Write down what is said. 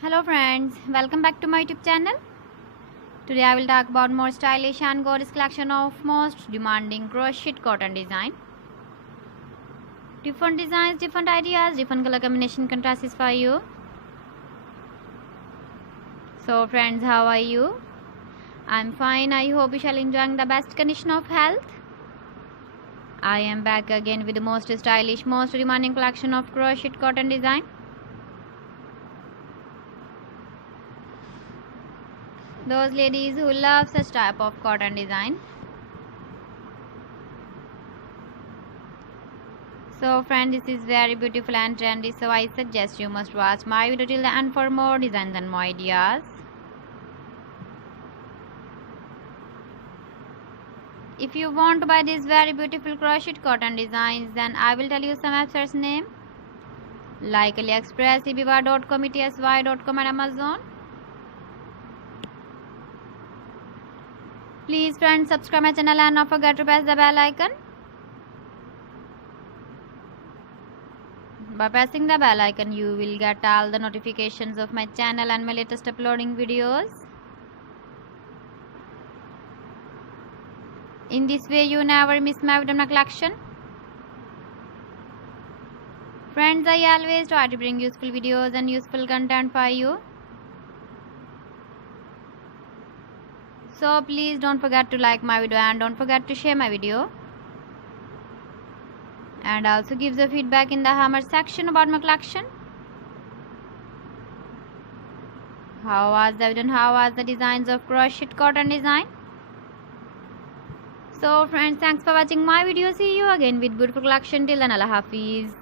Hello friends, welcome back to my YouTube channel. Today I will talk about more stylish and gorgeous collection of most demanding crochet cotton design. Different designs, different ideas, different color combination contrasts for you. So friends, how are you? I'm fine. I hope you shall enjoying the best condition of health. I am back again with the most stylish, most demanding collection of crochet cotton design. Those ladies who love such type of cotton design. So friends, this is very beautiful and trendy, so I suggest you must watch my video till the end for more designs and more ideas. If you want to buy these very beautiful crochet cotton designs, then I will tell you some websites name like AliExpress, eBay.com, ETSY.com and Amazon. Please friends, subscribe my channel and not forget to press the bell icon. By pressing the bell icon, you will get all the notifications of my channel and my latest uploading videos. In this way, you never miss my video collection. Friends, I always try to bring useful videos and useful content for you. So please don't forget to like my video and don't forget to share my video. And also give the feedback in the comment section about my collection. How was the video and how was the designs of crochet cotton design? So friends, thanks for watching my video. See you again with beautiful collection. Till then, Allah Hafiz.